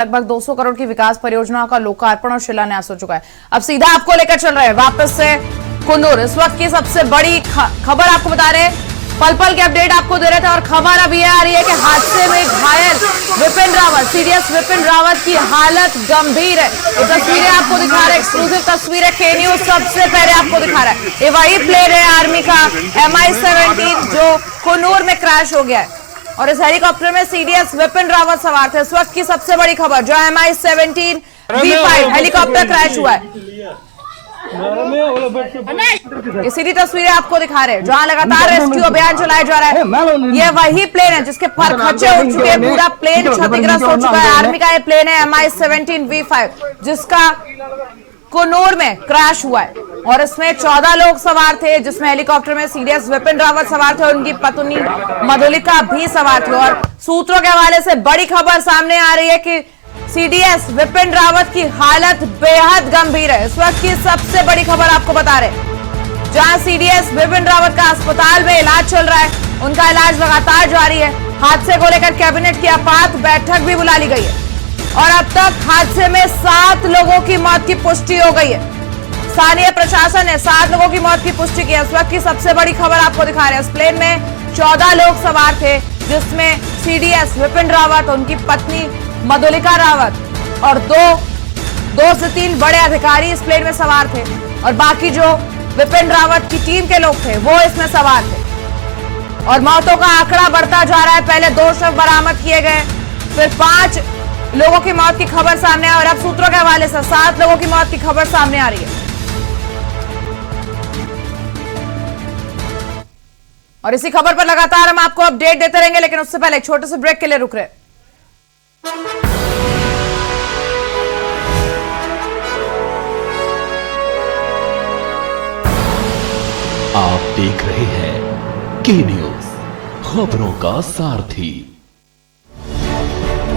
लगभग 200 करोड़ की विकास परियोजनाओं का लोकार्पण और शिलान्यास हो चुका है। अब सीधा आपको लेकर चल रहे हैं वापस से कुन्नूर। इस वक्त की सबसे बड़ी खबर आपको बता रहे हैं, पल पल के अपडेट आपको दे रहे थे और खबर अब ये आ रही है कि हादसे में घायल विपिन रावत, सीडीएस विपिन रावत की हालत गंभीर है। ये तस्वीरें आपको दिखा रहे हैं, एक्सक्लूसिव तस्वीरें के न्यूज सबसे पहले आपको दिखा रहा है। ये वही प्लेन है आर्मी का MI-17 जो कुन्नूर में क्रैश हो गया है और इस हेलीकॉप्टर में सीडीएस विपिन रावत सवार थे। इस वक्त की सबसे बड़ी खबर जो MI-17 V5 हेलीकॉप्टर क्रैश हुआ है। ये सीधी तस्वीरें आपको दिखा रहे हैं जहां लगातार रेस्क्यू अभियान चलाया जा रहा है। ये वही प्लेन है जिसके पर खच्चे उठ चुके हैं, पूरा प्लेन क्षतिग्रस्त हो चुका है। आर्मी का ये प्लेन है MI-17 V5 जिसका कुन्नूर में क्रैश हुआ है और इसमें 14 लोग सवार थे, जिसमें हेलीकॉप्टर में सीडीएस विपिन रावत सवार थे और उनकी पत्नी मधुलिका भी सवार थी। और सूत्रों के हवाले से बड़ी खबर सामने आ रही है कि सीडीएस विपिन रावत की हालत बेहद गंभीर है। इस वक्त की सबसे बड़ी खबर आपको बता रहे हैं, जहां सीडीएस विपिन रावत का अस्पताल में इलाज चल रहा है, उनका इलाज लगातार जारी है। हादसे को लेकर कैबिनेट की आपात बैठक भी बुला ली गई है और अब तक हादसे में 7 लोगों की मौत की पुष्टि हो गई है। स्थानीय प्रशासन ने 7 लोगों की मौत की पुष्टि की है। इस वक्त की सबसे बड़ी खबर आपको दिखा रहे हैं, इस प्लेन में 14 लोग सवार थे, जिसमें सीडीएस विपिन रावत, उनकी पत्नी मधुलिका रावत और 2 से 3 बड़े अधिकारी इस प्लेन में सवार थे और बाकी जो विपिन रावत की टीम के लोग थे वो इसमें सवार थे। और मौतों का आंकड़ा बढ़ता जा रहा है। पहले 2 शव बरामद किए गए, फिर 5 लोगों की मौत की खबर सामने आई और अब सूत्रों के हवाले से 7 लोगों की मौत की खबर सामने आ रही है। और इसी खबर पर लगातार हम आपको अपडेट देते रहेंगे, लेकिन उससे पहले एक छोटे से ब्रेक के लिए रुक रहे हैं। आप देख रहे हैं के न्यूज, खबरों का सारथी।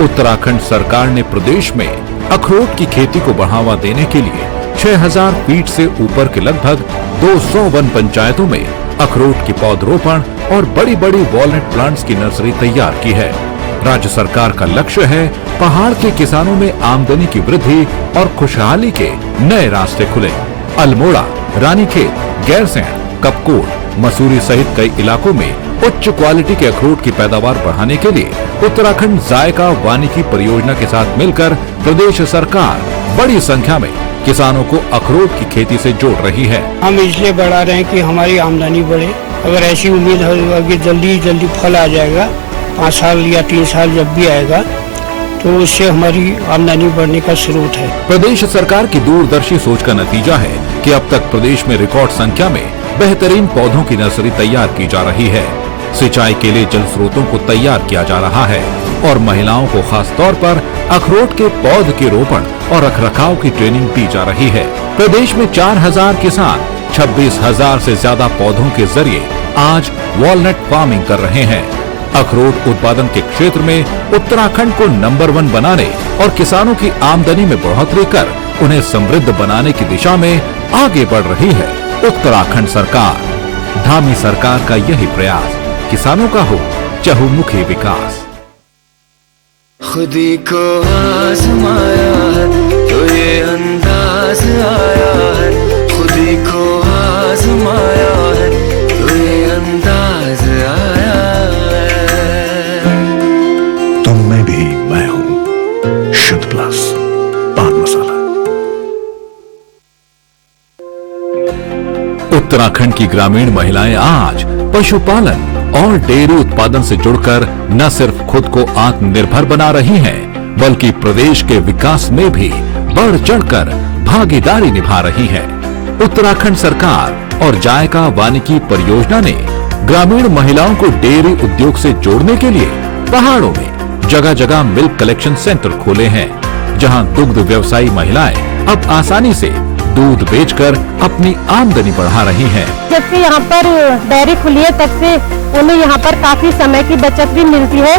उत्तराखंड सरकार ने प्रदेश में अखरोट की खेती को बढ़ावा देने के लिए 6000 फीट से ऊपर के लगभग 200 वन पंचायतों में अखरोट की पौधरोपण और बड़ी बड़ी वॉलनट प्लांट्स की नर्सरी तैयार की है। राज्य सरकार का लक्ष्य है पहाड़ के किसानों में आमदनी की वृद्धि और खुशहाली के नए रास्ते खुले। अल्मोड़ा, रानीखेत, गैरसैंण, कपकोट, मसूरी सहित कई इलाकों में उच्च क्वालिटी के अखरोट की पैदावार बढ़ाने के लिए उत्तराखंड जायका वानिकी परियोजना के साथ मिलकर प्रदेश सरकार बड़ी संख्या में किसानों को अखरोट की खेती से जोड़ रही है। हम इसलिए बढ़ा रहे हैं कि हमारी आमदनी बढ़े। अगर ऐसी उम्मीद होगा कि जल्दी फल आ जाएगा, 5 साल या 3 साल जब भी आएगा, तो उससे हमारी आमदनी बढ़ने का स्रोत है। प्रदेश सरकार की दूरदर्शी सोच का नतीजा है कि अब तक प्रदेश में रिकॉर्ड संख्या में बेहतरीन पौधों की नर्सरी तैयार की जा रही है। सिंचाई के लिए जल स्रोतों को तैयार किया जा रहा है और महिलाओं को खास तौर पर अखरोट के पौध के रोपण और रखरखाव की ट्रेनिंग दी जा रही है। प्रदेश में 4000 किसान 26,000 से ज्यादा पौधों के जरिए आज वॉलनट फार्मिंग कर रहे हैं। अखरोट उत्पादन के क्षेत्र में उत्तराखंड को नंबर 1 बनाने और किसानों की आमदनी में बढ़ोतरी कर उन्हें समृद्ध बनाने की दिशा में आगे बढ़ रही है उत्तराखंड सरकार। धामी सरकार का यही प्रयास किसानों का हो चहुमुखी विकास। खुदी को आजमाया है तो ये अंदाज आया है, खुदी को आजमाया है तो ये अंदाज आया है। तुम में भी मैं हूं, शुद्ध प्लस पान मसाला। उत्तराखंड की ग्रामीण महिलाएं आज पशुपालन और डेयरी उत्पादन से जुड़कर न सिर्फ खुद को आत्मनिर्भर बना रही हैं, बल्कि प्रदेश के विकास में भी बढ़ चढ़कर भागीदारी निभा रही है। उत्तराखंड सरकार और जायका वानिकी परियोजना ने ग्रामीण महिलाओं को डेयरी उद्योग से जोड़ने के लिए पहाड़ों में जगह जगह मिल्क कलेक्शन सेंटर खोले हैं, जहां दुग्ध व्यवसायी महिलाएं अब आसानी से दूध बेचकर अपनी आमदनी बढ़ा रही हैं। जब से यहाँ पर डेयरी खुली है तब से उन्हें यहाँ पर काफी समय की बचत भी मिलती है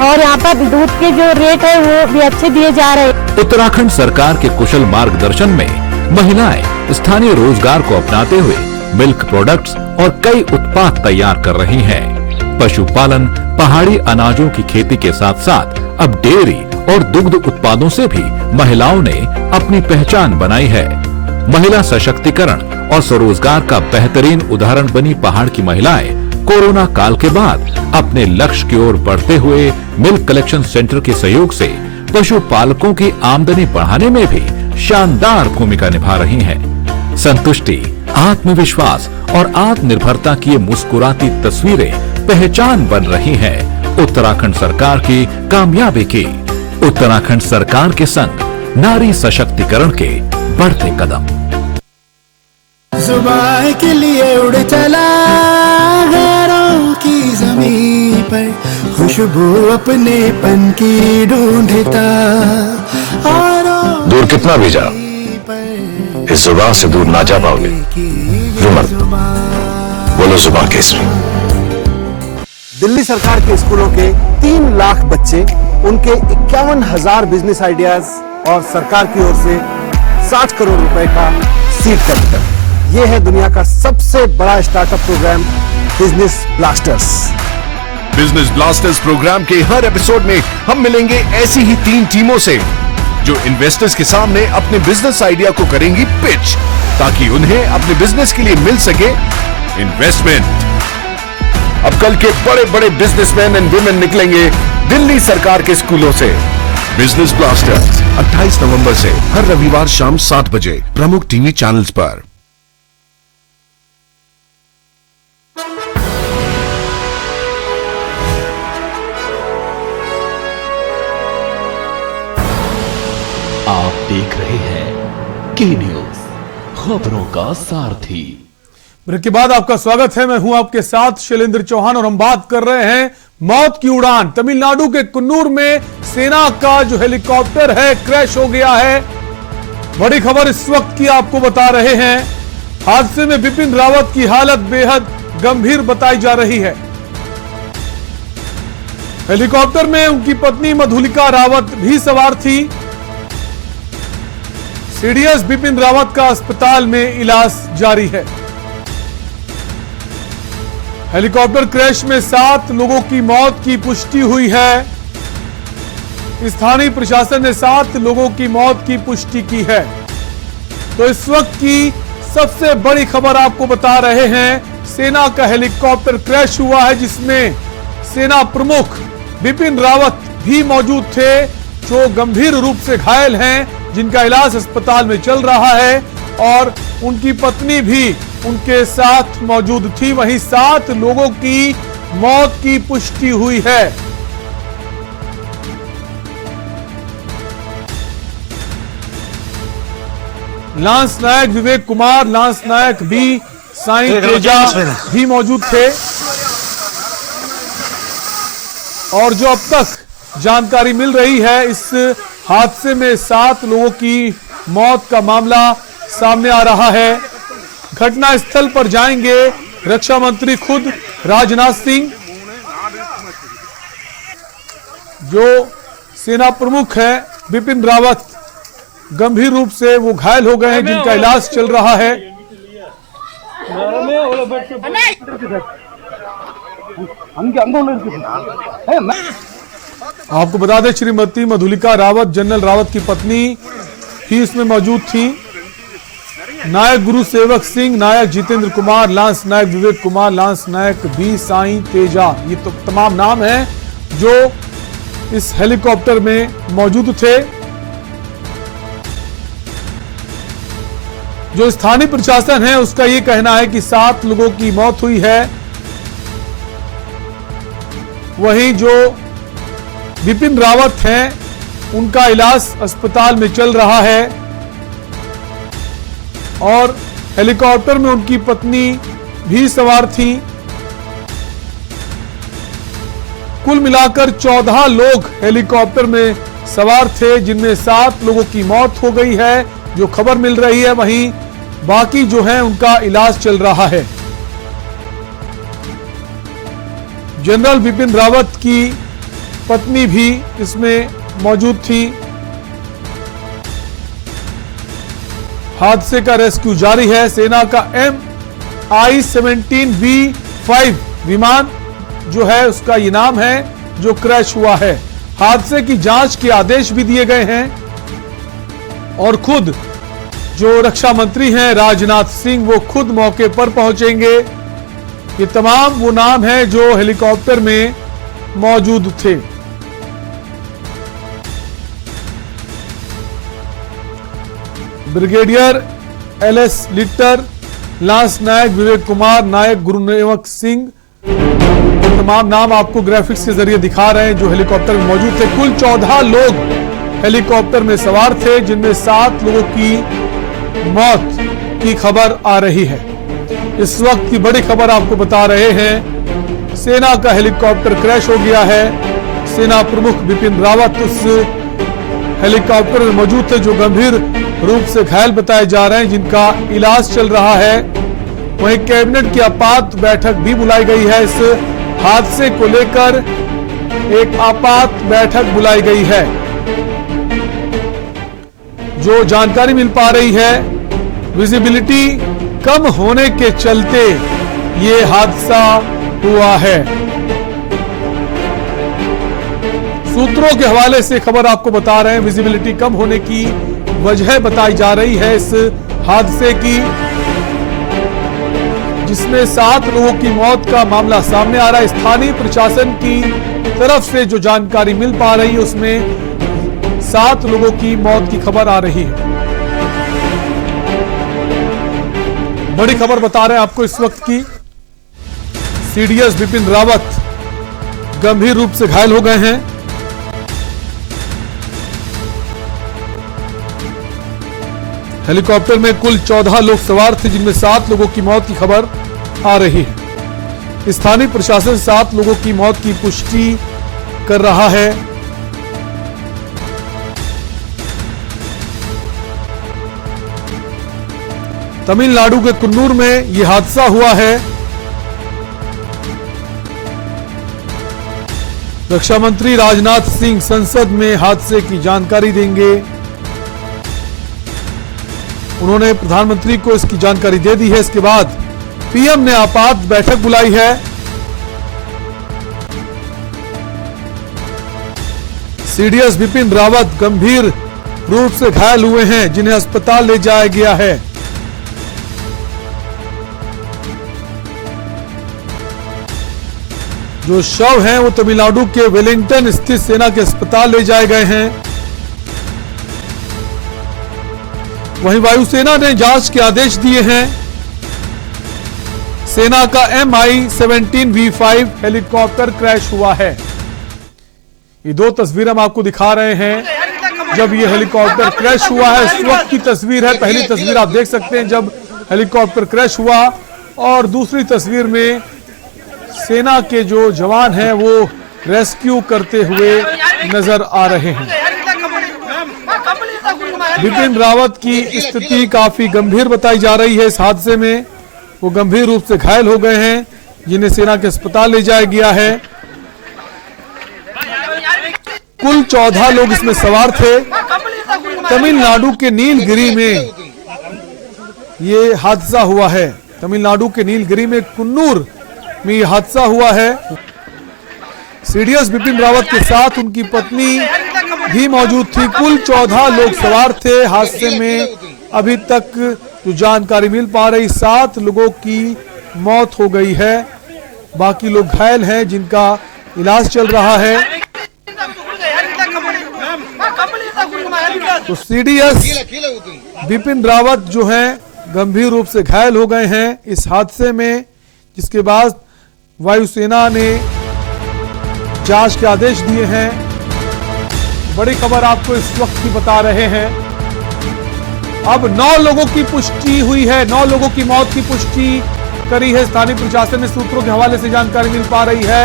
और यहाँ पर दूध के जो रेट है वो भी अच्छे दिए जा रहे हैं। उत्तराखंड सरकार के कुशल मार्गदर्शन में महिलाएं स्थानीय रोजगार को अपनाते हुए मिल्क प्रोडक्ट्स और कई उत्पाद तैयार कर रही हैं। पशुपालन, पहाड़ी अनाजों की खेती के साथ साथ अब डेयरी और दुग्ध उत्पादों से भी महिलाओं ने अपनी पहचान बनाई है। महिला सशक्तिकरण और स्वरोजगार का बेहतरीन उदाहरण बनी पहाड़ की महिलाएं कोरोना काल के बाद अपने लक्ष्य की ओर बढ़ते हुए मिल्क कलेक्शन सेंटर के सहयोग से पशुपालकों की आमदनी बढ़ाने में भी शानदार भूमिका निभा रही हैं। संतुष्टि, आत्मविश्वास और आत्मनिर्भरता की ये मुस्कुराती तस्वीरें पहचान बन रही हैं उत्तराखंड सरकार की कामयाबी की। उत्तराखंड सरकार के संग नारी सशक्तिकरण के बढ़ते कदम। जुबान के लिए उड़ चला गैरों की जमीन पर, खुशबू अपने पन की ढूंढता। दूर कितना भी जा, इस जुबान से दूर ना जा पाओगे। जुमर बोलो जुबान केसरी। दिल्ली सरकार के स्कूलों के 3 लाख बच्चे, उनके 51,000 बिजनेस आइडियाज और सरकार की ओर से 60 करोड़ रुपए का सीड कैपिटल। ये है दुनिया का सबसे बड़ा startup program business blasters. Business blasters program के हर एपिसोड में हम मिलेंगे ऐसी ही 3 टीमों से जो इन्वेस्टर्स के सामने अपने बिजनेस आइडिया को करेंगी पिच, ताकि उन्हें अपने बिजनेस के लिए मिल सके इन्वेस्टमेंट। अब कल के बड़े बड़े बिजनेसमैन एंड वुमेन निकलेंगे दिल्ली सरकार के स्कूलों से। बिजनेस ब्लास्टर्स 28 नवंबर से हर रविवार शाम 7 बजे प्रमुख टीवी चैनल्स पर। आप देख रहे हैं के न्यूज, खबरों का सारथी। ब्रेक के बाद आपका स्वागत है। मैं हूं आपके साथ शैलेंद्र चौहान और हम बात कर रहे हैं मौत की उड़ान। तमिलनाडु के कुन्नूर में सेना का जो हेलीकॉप्टर है क्रैश हो गया है। बड़ी खबर इस वक्त की आपको बता रहे हैं। हादसे में बिपिन रावत की हालत बेहद गंभीर बताई जा रही है। हेलीकॉप्टर में उनकी पत्नी मधुलिका रावत भी सवार थी। सीडीएस बिपिन रावत का अस्पताल में इलाज जारी है। हेलीकॉप्टर क्रैश में 7 लोगों की मौत की पुष्टि हुई है। स्थानीय प्रशासन ने 7 लोगों की मौत की पुष्टि की है। तो इस वक्त की सबसे बड़ी खबर आपको बता रहे हैं। सेना का हेलीकॉप्टर क्रैश हुआ है जिसमें सेना प्रमुख बिपिन रावत भी मौजूद थे, जो गंभीर रूप से घायल हैं, जिनका इलाज अस्पताल में चल रहा है, और उनकी पत्नी भी उनके साथ मौजूद थी। वहीं 7 लोगों की मौत की पुष्टि हुई है। लांस नायक विवेक कुमार, लांस नायक बी साईं तेजा भी मौजूद थे। और जो अब तक जानकारी मिल रही है, इस हादसे में 7 लोगों की मौत का मामला सामने आ रहा है। घटना स्थल पर जाएंगे रक्षा मंत्री खुद राजनाथ सिंह। जो सेना प्रमुख है बिपिन रावत, गंभीर रूप से वो घायल हो गए हैं, जिनका इलाज चल रहा है। आपको बता दें, श्रीमती मधुलिका रावत, जनरल रावत की पत्नी भी इसमें मौजूद थी। नायक गुरु सेवक सिंह, नायक जितेंद्र कुमार, लांस नायक विवेक कुमार, लांस नायक बी साईं तेजा, ये तो तमाम नाम हैं जो इस हेलीकॉप्टर में मौजूद थे। जो स्थानीय प्रशासन है उसका ये कहना है कि 7 लोगों की मौत हुई है। वहीं जो बिपिन रावत हैं, उनका इलाज अस्पताल में चल रहा है, और हेलीकॉप्टर में उनकी पत्नी भी सवार थी। कुल मिलाकर 14 लोग हेलीकॉप्टर में सवार थे, जिनमें 7 लोगों की मौत हो गई है, जो खबर मिल रही है। वहीं बाकी जो है उनका इलाज चल रहा है। जनरल बिपिन रावत की पत्नी भी इसमें मौजूद थी। हादसे का रेस्क्यू जारी है। सेना का MI-17V5 विमान जो है उसका ये नाम है, जो क्रैश हुआ है। हादसे की जांच के आदेश भी दिए गए हैं और खुद जो रक्षा मंत्री हैं राजनाथ सिंह, वो खुद मौके पर पहुंचेंगे। ये तमाम वो नाम हैं जो हेलीकॉप्टर में मौजूद थे। ब्रिगेडियर LS लिट्टर, लांस नायक विवेक कुमार, नायक गुरुनेवक सिंह, तमाम नाम आपको ग्राफिक्स के जरिए दिखा रहे हैं जो हेलीकॉप्टर में मौजूद थे। कुल 14 लोग हेलीकॉप्टर में सवार थे, जिनमें 7 लोगों की मौत की खबर आ रही है। इस वक्त की बड़ी खबर आपको बता रहे हैं, सेना का हेलीकॉप्टर क्रैश हो गया है। सेना प्रमुख बिपिन रावत उस हेलीकॉप्टर में मौजूद थे जो गंभीर रूप से घायल बताए जा रहे हैं, जिनका इलाज चल रहा है। वहीं कैबिनेट की आपात बैठक भी बुलाई गई है। इस हादसे को लेकर एक आपात बैठक बुलाई गई है। जो जानकारी मिल पा रही है, विजिबिलिटी कम होने के चलते ये हादसा हुआ है। सूत्रों के हवाले से खबर आपको बता रहे हैं, विजिबिलिटी कम होने की वजह बताई जा रही है इस हादसे की, जिसमें 7 लोगों की मौत का मामला सामने आ रहा है। स्थानीय प्रशासन की तरफ से जो जानकारी मिल पा रही है उसमें 7 लोगों की मौत की खबर आ रही है। बड़ी खबर बता रहे हैं आपको इस वक्त की, CDS बिपिन रावत गंभीर रूप से घायल हो गए हैं। हेलीकॉप्टर में कुल 14 लोग सवार थे, जिनमें 7 लोगों की मौत की खबर आ रही है। स्थानीय प्रशासन 7 लोगों की मौत की पुष्टि कर रहा है। तमिलनाडु के कुन्नूर में यह हादसा हुआ है। रक्षा मंत्री राजनाथ सिंह संसद में हादसे की जानकारी देंगे। उन्होंने प्रधानमंत्री को इसकी जानकारी दे दी है। इसके बाद पीएम ने आपात बैठक बुलाई है। CDS बिपिन रावत गंभीर रूप से घायल हुए हैं, जिन्हें अस्पताल ले जाया गया है। जो शव हैं वो तमिलनाडु के वेलिंगटन स्थित सेना के अस्पताल ले जाए गए हैं। वहीं वायुसेना ने जांच के आदेश दिए हैं। सेना का Mi-17 V5 हेलीकॉप्टर क्रैश हुआ है। ये 2 तस्वीर हम आपको दिखा रहे हैं जब ये हेलीकॉप्टर क्रैश हुआ है। इस वक्त की तस्वीर है। पहली तस्वीर आप देख सकते हैं जब हेलीकॉप्टर क्रैश हुआ, और दूसरी तस्वीर में सेना के जो जवान हैं वो रेस्क्यू करते हुए नजर आ रहे हैं। बिपिन रावत की स्थिति काफी गंभीर बताई जा रही है। इस हादसे में वो गंभीर रूप से घायल हो गए हैं, जिन्हें सेना के अस्पताल ले जाया गया है। कुल 14 लोग इसमें सवार थे। तमिलनाडु के नीलगिरी में ये हादसा हुआ है। तमिलनाडु के नीलगिरी में कुन्नूर में यह हादसा हुआ है। CDS बिपिन रावत के साथ उनकी पत्नी भी मौजूद थी। कुल 14 लोग सवार थे। हादसे में अभी तक जो जानकारी मिल पा रही, 7 लोगों की मौत हो गई है। बाकी लोग घायल हैं, जिनका इलाज चल रहा है। तो CDS बिपिन रावत जो हैं गंभीर रूप से घायल हो गए हैं इस हादसे में, जिसके बाद वायुसेना ने जांच के आदेश दिए हैं। बड़ी खबर आपको इस वक्त की बता रहे हैं। अब 9 लोगों की पुष्टि हुई है। 9 लोगों की मौत की पुष्टि करी है स्थानीय प्रशासन ने। सूत्रों के हवाले से जानकारी मिल पा रही है।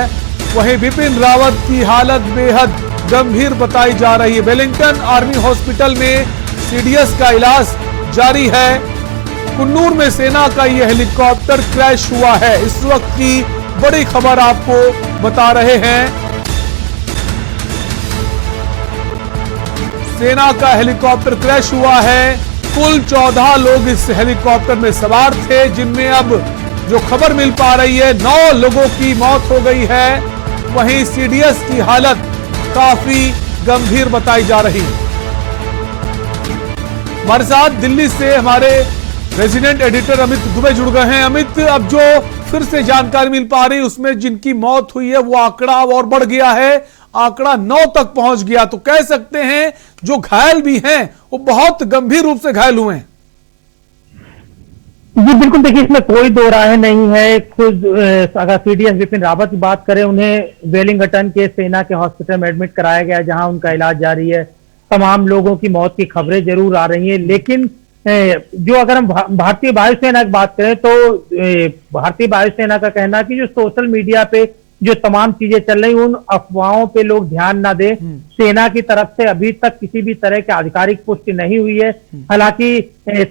वहीं बिपिन रावत की हालत बेहद गंभीर बताई जा रही है। वेलिंगटन आर्मी हॉस्पिटल में CDS का इलाज जारी है। कुन्नूर में सेना का यह हेलीकॉप्टर क्रैश हुआ है। इस वक्त की बड़ी खबर आपको बता रहे हैं। सेना का हेलीकॉप्टर क्रैश हुआ है। कुल 14 लोग इस हेलीकॉप्टर में सवार थे, जिनमें अब जो खबर मिल पा रही है 9 लोगों की मौत हो गई है। वहीं CDS की हालत काफी गंभीर बताई जा रही है। हमारे साथ दिल्ली से हमारे रेजिडेंट एडिटर अमित दुबे जुड़ गए हैं। अमित, अब जो फिर से जानकारी मिल पा रही उसमें जिनकी मौत हुई है वो आंकड़ा और बढ़ गया है, आंकड़ा 9 तक पहुंच गया। तो कह सकते हैं जो घायल भी हैं वो बहुत गंभीर रूप से घायल हुए हैं। जी बिल्कुल, देखिए इसमें कोई दो राय नहीं है। खुद अगर सीडीएस विपिन रावत की बात करें, उन्हें वेलिंगटन के सेना के हॉस्पिटल में एडमिट कराया गया जहां उनका इलाज जारी है। तमाम लोगों की मौत की खबरें जरूर आ रही हैं, लेकिन जो अगर हम भारतीय वायुसेना की बात करें तो भारतीय वायुसेना का कहना है कि जो सोशल मीडिया पे जो तमाम चीजें चल रही उन अफवाहों पे लोग ध्यान ना दें। सेना की तरफ से अभी तक किसी भी तरह की आधिकारिक पुष्टि नहीं हुई है। हालांकि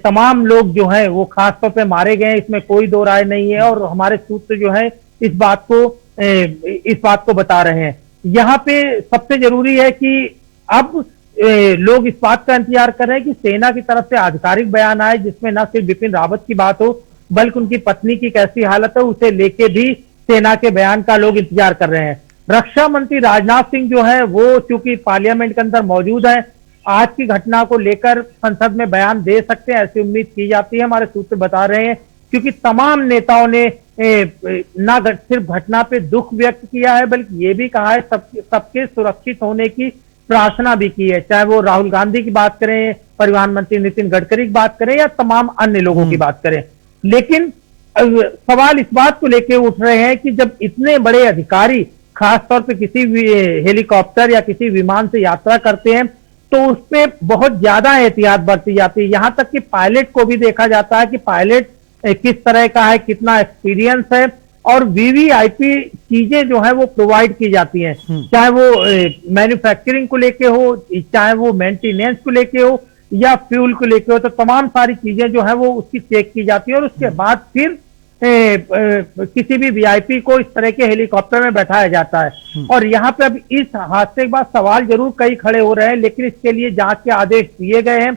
तमाम लोग जो हैं वो खासतौर पे मारे गए, इसमें कोई दो राय नहीं है और हमारे सूत्र जो है इस बात को बता रहे हैं। यहाँ पे सबसे जरूरी है कि अब लोग इस बात का इंतजार कर रहे हैं कि सेना की तरफ से आधिकारिक बयान आए जिसमें न सिर्फ बिपिन रावत की बात हो बल्कि उनकी पत्नी की कैसी हालत है उसे लेके भी सेना के बयान का लोग इंतजार कर रहे हैं। रक्षा मंत्री राजनाथ सिंह जो है वो चूंकि पार्लियामेंट के अंदर मौजूद है, आज की घटना को लेकर संसद में बयान दे सकते हैं ऐसी उम्मीद की जाती है। हमारे सूत्र बता रहे हैं क्योंकि तमाम नेताओं ने न सिर्फ घटना पे दुख व्यक्त किया है बल्कि ये भी कहा है सबके सुरक्षित होने की प्रार्थना भी की है। चाहे वो राहुल गांधी की बात करें, परिवहन मंत्री नितिन गडकरी की बात करें या तमाम अन्य लोगों की बात करें। लेकिन सवाल इस बात को लेकर उठ रहे हैं कि जब इतने बड़े अधिकारी खासतौर पे किसी भी हेलीकॉप्टर या किसी विमान से यात्रा करते हैं तो उसमें बहुत ज्यादा एहतियात बरती जाती है। यहां तक कि पायलट को भी देखा जाता है कि पायलट किस तरह का है, कितना एक्सपीरियंस है और वीवीआईपी चीजें जो है वो प्रोवाइड की जाती हैं, चाहे वो मैन्युफैक्चरिंग को लेके हो, चाहे वो मेंटेनेंस को लेके हो या फ्यूल को लेके हो। तो तमाम सारी चीजें जो है वो उसकी चेक की जाती है और उसके बाद फिर किसी भी वीआईपी को इस तरह के हेलीकॉप्टर में बैठाया जाता है। और यहाँ पे अब इस हादसे के बाद सवाल जरूर कई खड़े हो रहे हैं, लेकिन इसके लिए जांच के आदेश दिए गए हैं।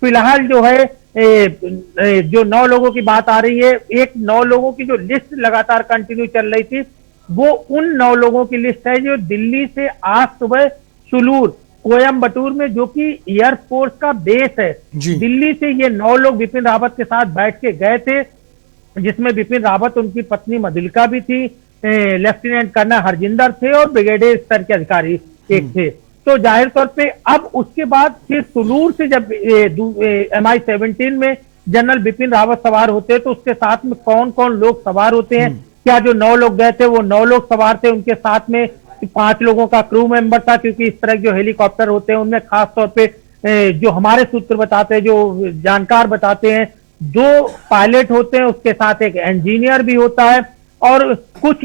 फिलहाल जो है जो 9 लोगों की बात आ रही है, एक 9 लोगों की जो लिस्ट लगातार कंटिन्यू चल रही थी वो उन 9 लोगों की लिस्ट है जो दिल्ली से आज सुबह सुलूर कोयम्बटूर में, जो कि एयरफोर्स का बेस है, दिल्ली से ये 9 लोग बिपिन रावत के साथ बैठ के गए थे, जिसमें बिपिन रावत, उनकी पत्नी मधुलिका भी थी, लेफ्टिनेंट कर्नल हरजिंदर थे और ब्रिगेडियर स्तर के अधिकारी एक थे। तो जाहिर तौर पे अब उसके बाद फिर सुलूर से जब MI-17 में जनरल बिपिन रावत सवार होते हैं तो उसके साथ में कौन कौन लोग सवार होते हैं। क्या जो 9 लोग गए थे वो 9 लोग सवार थे, उनके साथ में 5 लोगों का क्रू मेंबर था, क्योंकि इस तरह के जो हेलीकॉप्टर होते हैं उनमें खास तौर पे जो हमारे सूत्र बताते हैं, जो जानकार बताते हैं, 2 पायलट होते हैं, उसके साथ एक इंजीनियर भी होता है और कुछ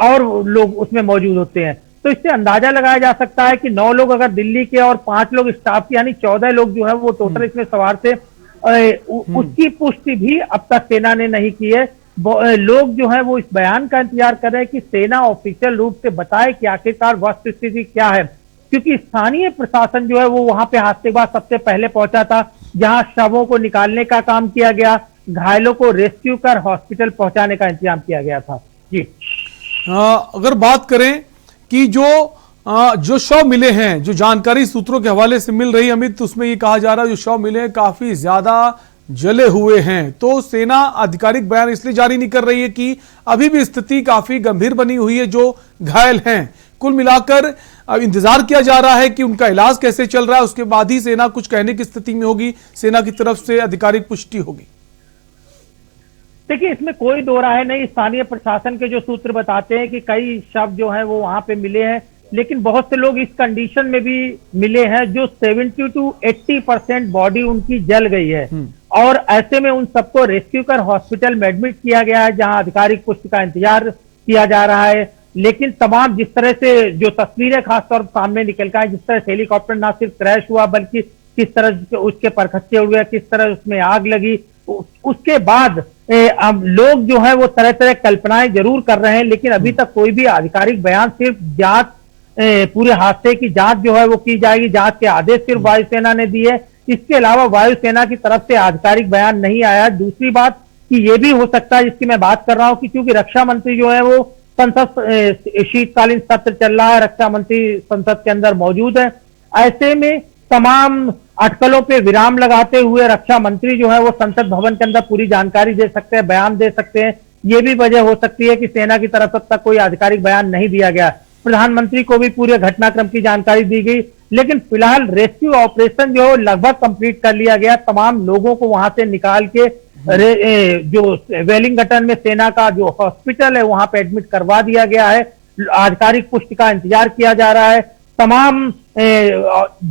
और लोग उसमें मौजूद होते हैं। तो इससे अंदाजा लगाया जा सकता है कि 9 लोग अगर दिल्ली के और 5 लोग स्टाफ के, यानी 14 लोग जो है वो टोटल इसमें सवार थे। उसकी पुष्टि भी अब तक सेना ने नहीं की है। लोग जो है वो इस बयान का इंतजार कर रहे हैं कि सेना ऑफिशियल रूप से बताए कि आखिरकार वस्तु स्थिति क्या है, क्योंकि स्थानीय प्रशासन जो है वो वहां पे हादसे के बाद सबसे पहले पहुंचा था, जहां शवों को निकालने का काम किया गया, घायलों को रेस्क्यू कर हॉस्पिटल पहुंचाने का इंतजाम किया गया था। जी अगर बात करें कि जो शव मिले हैं, जो जानकारी सूत्रों के हवाले से मिल रही अमित, उसमें ये कहा जा रहा है जो शव मिले हैं काफी ज्यादा जले हुए हैं। तो सेना आधिकारिक बयान इसलिए जारी नहीं कर रही है कि अभी भी स्थिति काफी गंभीर बनी हुई है जो घायल हैं। कुल मिलाकर इंतजार किया जा रहा है कि उनका इलाज कैसे चल रहा है, उसके बाद ही सेना कुछ कहने की स्थिति में होगी, सेना की तरफ से आधिकारिक पुष्टि होगी। देखिए इसमें कोई दो राय नहीं, स्थानीय प्रशासन के जो सूत्र बताते हैं कि कई शव जो है वो वहां पे मिले हैं, लेकिन बहुत से लोग इस कंडीशन में भी मिले हैं जो 70 to 80% बॉडी उनकी जल गई है और ऐसे में उन सबको रेस्क्यू कर हॉस्पिटल में एडमिट किया गया है, जहां आधिकारिक पुष्टि का इंतजार किया जा रहा है। लेकिन तमाम जिस तरह से जो तस्वीरें खासतौर पर सामने निकल कर, जिस तरह से हेलीकॉप्टर ना सिर्फ क्रैश हुआ बल्कि किस तरह उसके परखच्चे उड़, किस तरह उसमें आग लगी, उसके बाद लोग जो है वो तरह तरह कल्पनाएं जरूर कर रहे हैं, लेकिन अभी तक कोई भी आधिकारिक बयान, सिर्फ जांच, पूरे हादसे की जांच जो है वो की जाएगी, जांच के आदेश सिर्फ वायुसेना ने दिए। इसके अलावा वायुसेना की तरफ से आधिकारिक बयान नहीं आया। दूसरी बात कि ये भी हो सकता है, जिसकी मैं बात कर रहा हूं, कि क्योंकि रक्षा मंत्री जो है वो संसद शीतकालीन सत्र चल रहा है, रक्षा मंत्री संसद के अंदर मौजूद है। ऐसे में तमाम अटकलों पे विराम लगाते हुए रक्षा मंत्री जो है वो संसद भवन के अंदर पूरी जानकारी दे सकते हैं, बयान दे सकते हैं। ये भी वजह हो सकती है कि सेना की तरफ तक कोई आधिकारिक बयान नहीं दिया गया। प्रधानमंत्री को भी पूरे घटनाक्रम की जानकारी दी गई, लेकिन फिलहाल रेस्क्यू ऑपरेशन जो लगभग कंप्लीट कर लिया गया। तमाम लोगों को वहां से निकाल के जो वेलिंगटन में सेना का जो हॉस्पिटल है वहां पे एडमिट करवा दिया गया है। आधिकारिक पुष्टि का इंतजार किया जा रहा है। तमाम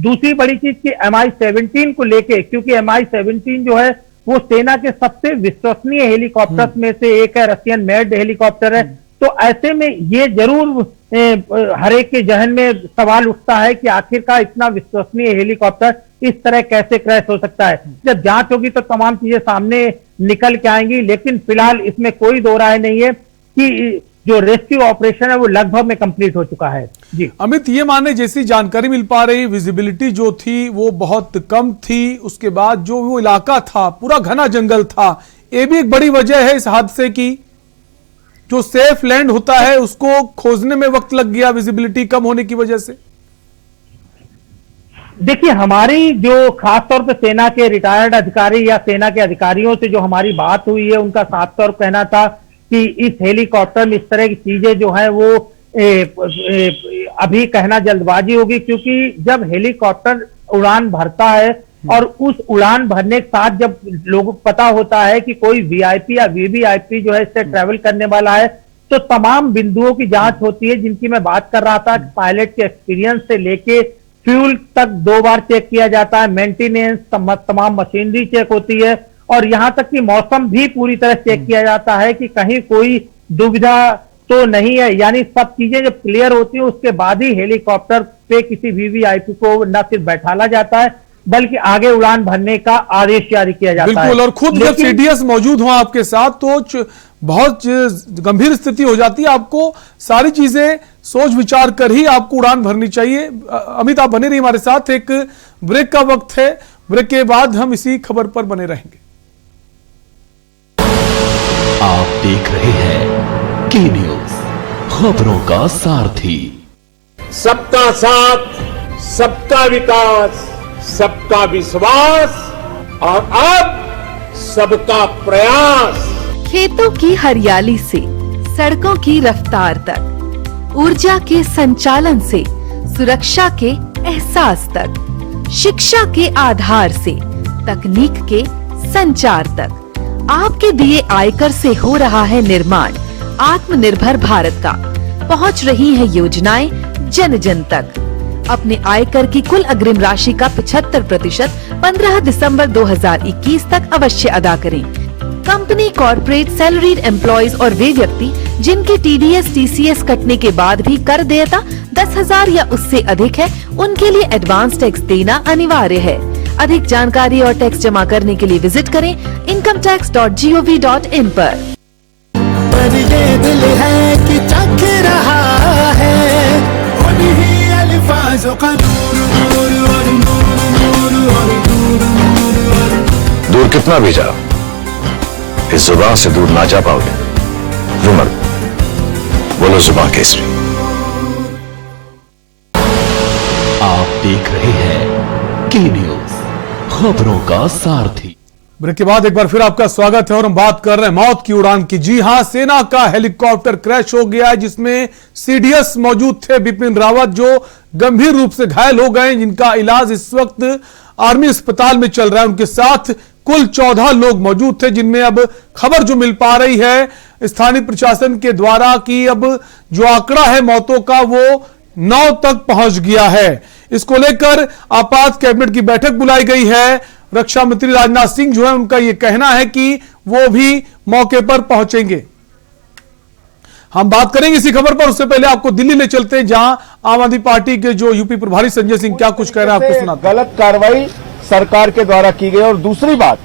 दूसरी बड़ी चीज की MI-17 को लेके, क्योंकि MI-17 जो है वो सेना के सबसे विश्वसनीय हेलीकॉप्टर में से एक है, रशियन मेड हेलीकॉप्टर है। तो ऐसे में ये जरूर हर एक के जहन में सवाल उठता है कि आखिरकार इतना विश्वसनीय हेलीकॉप्टर इस तरह कैसे क्रैश हो सकता है। जब जांच होगी तो तमाम चीजें सामने निकल के आएंगी, लेकिन फिलहाल इसमें कोई दो राय नहीं है कि जो रेस्क्यू ऑपरेशन है वो लगभग में कंप्लीट हो चुका है। जी अमित, ये माने जैसी जानकारी मिल पा रही, विजिबिलिटी जो थी वो बहुत कम थी, उसके बाद जो वो इलाका था पूरा घना जंगल था। ये भी एक बड़ी वजह है इस हादसे की। जो सेफ लैंड होता है उसको खोजने में वक्त लग गया, विजिबिलिटी कम होने की वजह से। देखिए, हमारी जो खासतौर पे सेना के रिटायर्ड अधिकारी या सेना के अधिकारियों से जो हमारी बात हुई है, उनका साफ तौर पर कहना था कि इस हेलीकॉप्टर में इस तरह की चीजें जो है वो अभी कहना जल्दबाजी होगी, क्योंकि जब हेलीकॉप्टर उड़ान भरता है और उस उड़ान भरने के साथ जब लोगों को पता होता है कि कोई VIP या VVIP जो है इससे ट्रेवल करने वाला है, तो तमाम बिंदुओं की जांच होती है जिनकी मैं बात कर रहा था। पायलट के एक्सपीरियंस से लेके फ्यूल तक 2 बार चेक किया जाता है, मेंटेनेंस, तमाम मशीनरी चेक होती है, और यहां तक कि मौसम भी पूरी तरह चेक किया जाता है कि कहीं कोई दुविधा तो नहीं है। यानी सब चीजें जब क्लियर होती है उसके बाद ही हेलीकॉप्टर पे किसी VVIP को न सिर्फ बैठाला जाता है बल्कि आगे उड़ान भरने का आदेश जारी किया जाता है। बिल्कुल, और खुद जब CDS मौजूद हो आपके साथ तो बहुत गंभीर स्थिति हो जाती है। आपको सारी चीजें सोच विचार कर ही आपको उड़ान भरनी चाहिए। अमित, आप बने रहिए हमारे साथ, एक ब्रेक का वक्त है। ब्रेक के बाद हम इसी खबर पर बने रहेंगे। आप देख रहे हैं के न्यूज, खबरों का सारथी। सबका साथ, सबका विकास, सबका विश्वास और अब सबका प्रयास। खेतों की हरियाली से सड़कों की रफ्तार तक, ऊर्जा के संचालन से सुरक्षा के एहसास तक, शिक्षा के आधार से तकनीक के संचार तक, आपके दिए आयकर से हो रहा है निर्माण आत्मनिर्भर भारत का। पहुंच रही है योजनाएं जन जन तक। अपने आयकर की कुल अग्रिम राशि का 75% 15 दिसंबर 2021 तक अवश्य अदा करें। कंपनी, कॉर्पोरेट, सैलरीड एम्प्लॉयज और वे व्यक्ति जिनके TDS TCS कटने के बाद भी कर देयता 10,000 या उससे अधिक है, उनके लिए एडवांस टैक्स देना अनिवार्य है। अधिक जानकारी और टैक्स जमा करने के लिए विजिट करें incometax.gov.in पर। ये दिल है कि चख रहा है उन्हीं अल्फाजों का दूर कितना भी जाओ, इस जुबान से दूर ना जा पाओगे। रुमल, बोलो जुबान केसरी। आप देख रहे हैं के न्यूज, खबरों का सारथी। ब्रेक के बाद एक बार फिर आपका स्वागत है और हम बात कर रहे हैं मौत की उड़ान की। जी हां, सेना का हेलीकॉप्टर क्रैश हो गया है जिसमें CDS मौजूद थे बिपिन रावत, जो गंभीर रूप से घायल हो गए, जिनका इलाज इस वक्त आर्मी अस्पताल में चल रहा है। उनके साथ कुल 14 लोग मौजूद थे, जिनमें अब खबर जो मिल पा रही है स्थानीय प्रशासन के द्वारा कि अब जो आंकड़ा है मौतों का वो 9 तक पहुंच गया है। इसको लेकर आपात कैबिनेट की बैठक बुलाई गई है। रक्षा मंत्री राजनाथ सिंह जो है उनका यह कहना है कि वो भी मौके पर पहुंचेंगे। हम बात करेंगे इसी खबर पर, उससे पहले आपको दिल्ली ले चलते हैं जहां आम आदमी पार्टी के जो यूपी प्रभारी संजय सिंह क्या कुछ कह रहे हैं आपको सुनाते हैं। गलत कार्रवाई सरकार के द्वारा की गई। और दूसरी बात,